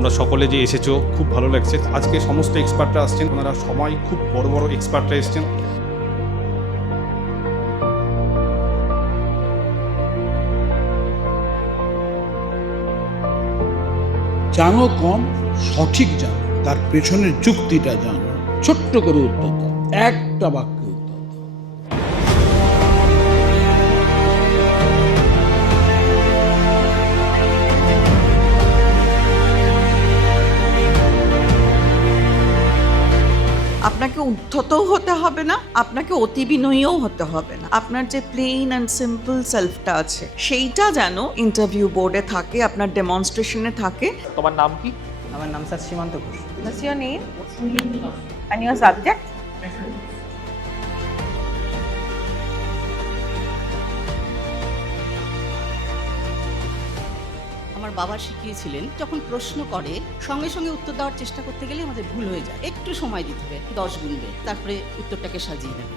তোমরা সকলে যে এসেছো খুব ভালো লাগছে। আজকে সমস্ত এক্সপার্টরা আসছেন, ওনারা সবাই খুব বড় বড় এক্সপার্টরা এসছেন। জানো কম, সঠিক জানো, তার পেছনের যুক্তিটা জানো। ছোট্ট করে উত্তর দাও, একটা বাক্যে উত্তর দাও। আপনাকে উদ্ধতও হতে হবে না, আপনাকে অতি বিনয়ীও হতে হবে না। আপনার যে প্লেন অ্যান্ড সিম্পল সেলফটা আছে সেইটা যেন ইন্টারভিউ বোর্ডে থাকে, আপনার ডেমনস্ট্রেশনে থাকে। তোমার নাম কি? আমার নাম স্যার সীমান্ত Ghosh. What's your name? And your subject? আমার বাবা শিখিয়েছিলেন, যখন প্রশ্ন করে সঙ্গে সঙ্গে উত্তর দেওয়ার চেষ্টা করতে গেলে আমাদের ভুল হয়ে যায়। একটু সময় দিতে হবে, 10 গুনবে, তারপরে উত্তরটাকে সাজিয়ে নেবে।